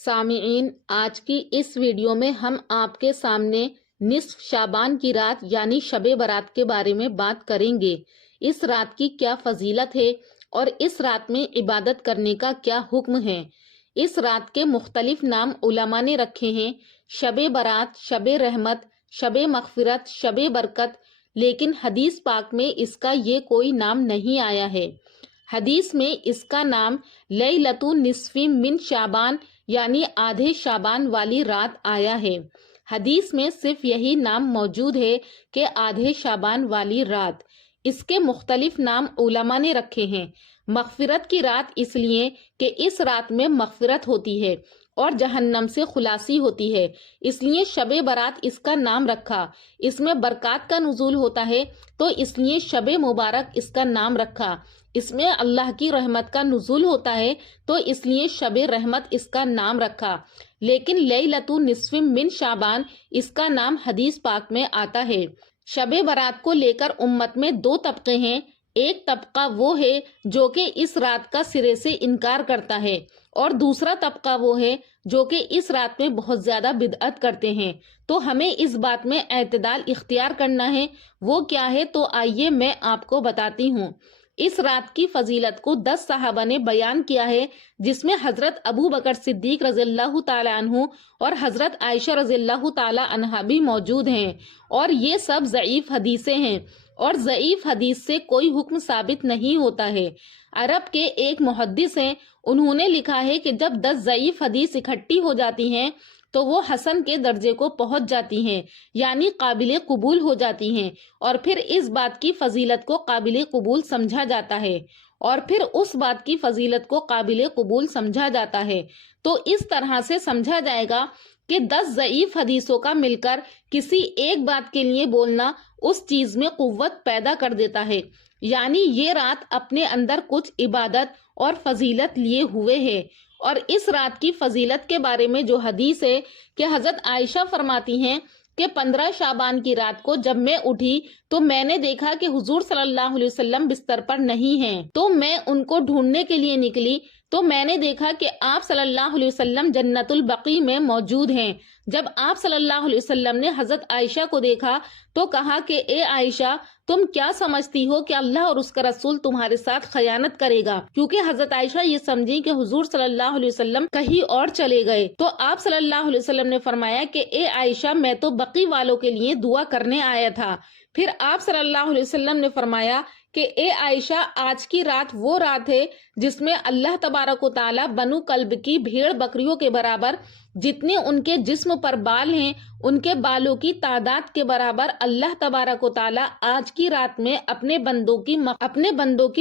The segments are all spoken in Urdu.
سامعین، آج کی اس ویڈیو میں ہم آپ کے سامنے نصف شعبان کی رات یعنی شب برات کے بارے میں بات کریں گے۔ اس رات کی کیا فضیلت ہے اور اس رات میں عبادت کرنے کا کیا حکم ہے۔ اس رات کے مختلف نام علماء نے رکھے ہیں: شب برات، شب رحمت، شب مغفرت، شب برکت، لیکن حدیث پاک میں اس کا یہ کوئی نام نہیں آیا ہے۔ حدیث میں اس کا نام لیلۃ النصف من شعبان یعنی آدھے شعبان والی رات آیا ہے۔ حدیث میں صرف یہی نام موجود ہے کہ آدھے شعبان والی رات۔ اس کے مختلف نام علماء نے رکھے ہیں۔ مغفرت کی رات اس لیے کہ اس رات میں مغفرت ہوتی ہے اور جہنم سے خلاصی ہوتی ہے، اس لیے شب برات اس کا نام رکھا۔ اس میں برکات کا نزول ہوتا ہے تو اس لیے شب مبارک اس کا نام رکھا۔ اس میں اللہ کی رحمت کا نزول ہوتا ہے تو اس لیے شب رحمت اس کا نام رکھا۔ لیکن لیلۃ النصف من شعبان اس کا نام حدیث پاک میں آتا ہے۔ شب برات کو لے کر امت میں دو طبقے ہیں۔ ایک طبقہ وہ ہے جو کہ اس رات کا سرے سے انکار کرتا ہے اور دوسرا طبقہ وہ ہے جو کہ اس رات میں بہت زیادہ بدعت کرتے ہیں۔ تو ہمیں اس بات میں اعتدال اختیار کرنا ہے۔ وہ کیا ہے تو آئیے میں آپ کو بتاتی ہوں۔ اس رات کی فضیلت کو 10 صحابہ نے بیان کیا ہے، جس میں حضرت ابو بکر صدیق رضی اللہ تعالی عنہ اور حضرت عائشہ رضی اللہ تعالی عنہا بھی موجود ہیں، اور یہ سب ضعیف حدیثیں ہیں، اور ضعیف حدیث سے کوئی حکم ثابت نہیں ہوتا ہے۔ عرب کے ایک محدث ہیں، انہوں نے لکھا ہے کہ جب 10 ضعیف حدیث اکٹھی ہو جاتی ہیں تو وہ حسن کے درجے کو پہنچ جاتی ہیں، یعنی قابل قبول ہو جاتی ہیں، اور پھر اس بات کی فضیلت کو قابل قبول سمجھا جاتا ہے، تو اس طرح سے سمجھا جائے گا کہ 10 ضعیف حدیثوں کا مل کر کسی ایک بات کے لیے بولنا اس چیز میں قوت پیدا کر دیتا ہے، یعنی یہ رات اپنے اندر کچھ عبادت اور فضیلت لیے ہوئے ہے۔ اور اس رات کی فضیلت کے بارے میں جو حدیث ہے کہ حضرت عائشہ فرماتی ہیں کہ 15 شعبان کی رات کو جب میں اٹھی تو میں نے دیکھا کہ حضور صلی اللہ علیہ وسلم بستر پر نہیں ہیں، تو میں ان کو ڈھونڈنے کے لیے نکلی تو میں نے دیکھا کہ آپ صلی اللہ علیہ وسلم جنت البقیع میں موجود ہیں۔ جب آپ صلی اللہ علیہ وسلم نے حضرت عائشہ کو دیکھا تو کہا کہ اے عائشہ، تم کیا سمجھتی ہو کہ اللہ اور اس کا رسول تمہارے ساتھ خیانت کرے گا؟ کیونکہ حضرت عائشہ یہ سمجھی کہ حضور صلی اللہ علیہ وسلم کہیں اور چلے گئے۔ تو آپ صلی اللہ علیہ وسلم نے فرمایا کہ اے عائشہ، میں تو بقیع والوں کے لیے دعا کرنے آیا تھا۔ پھر آپ صلی اللہ علیہ وسلم نے فرمایا کہ اے عائشہ، آج کی رات وہ رات ہے جس میں اللہ تبارک و تعالی بنو کلب کی بھیڑ بکریوں کے برابر جتنے ان کے جسم پر بال ہیں، ان کے بالوں کی تعداد کے برابر اللہ تبارک و تعالی آج کی رات میں اپنے بندوں کی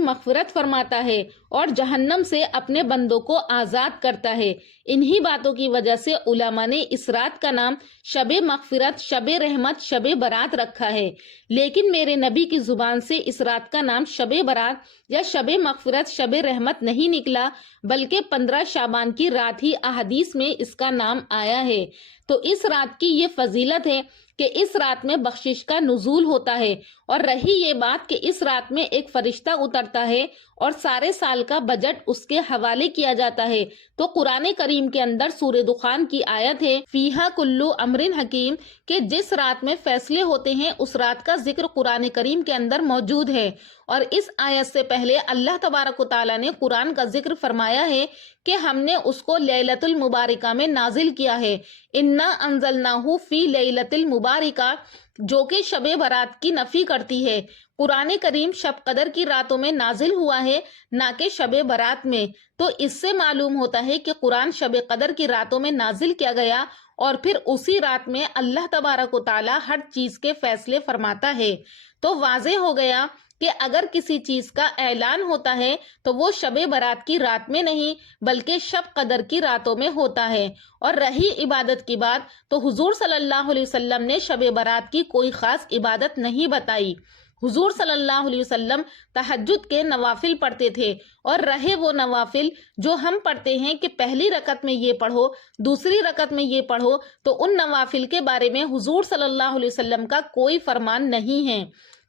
مغفرت فرماتا ہے اور جہنم سے اپنے بندوں کو آزاد کرتا ہے۔ انہی باتوں کی وجہ سے علماء نے اس رات کا نام شب مغفرت، شب رحمت، شب برات رکھا ہے، لیکن میرے نبی کی زبان سے اس رات کا نام شب برات یا شب مغفرت، شب رحمت نہیں نکلا، بلکہ 15 شعبان کی رات ہی احادیث میں اس کا نام آیا ہے۔ تو اس رات کی یہ فضیلت ہے کہ اس رات میں بخشش کا نزول ہوتا ہے، اور رہی یہ بات کہ اس رات میں ایک فرشتہ اترتا ہے اور سارے سال کا بجٹ اس کے حوالے کیا جاتا ہے، تو قرآن کریم کے اندر سورہ دخان کی آیت ہے فیہا کلو امر حکیم، کہ جس رات میں فیصلے ہوتے ہیں اس رات کا ذکر قرآن کریم کے اندر موجود ہے۔ اور اس آیت سے پہلے اللہ تبارک و تعالیٰ نے قرآن کا ذکر فرمایا ہے کہ ہم نے اس کو لیلۃ المبارکہ میں نازل کیا ہے، انا انزلناہ فی لیلۃ المبارکہ، جو کہ شب برات کی نفی کرتی ہے۔ قرآن کریم شب قدر کی راتوں میں نازل ہوا ہے، نہ کہ شب برات میں۔ تو اس سے معلوم ہوتا ہے کہ قرآن شب قدر کی راتوں میں نازل کیا گیا، اور پھر اسی رات میں اللہ تبارک و تعالی ہر چیز کے فیصلے فرماتا ہے۔ تو واضح ہو گیا کہ اگر کسی چیز کا اعلان ہوتا ہے تو وہ شب برات کی رات میں نہیں بلکہ شب قدر کی راتوں میں ہوتا ہے۔ اور رہی عبادت کی بات، تو حضور صلی اللہ علیہ وسلم نے شب برات کی کوئی خاص عبادت نہیں بتائی۔ حضور صلی اللہ علیہ وسلم تہجد کے نوافل پڑھتے تھے، اور رہے وہ نوافل جو ہم پڑھتے ہیں کہ پہلی رکعت میں یہ پڑھو، دوسری رکعت میں یہ پڑھو، تو ان نوافل کے بارے میں حضور صلی اللہ علیہ وسلم کا کوئی فرمان نہیں ہے۔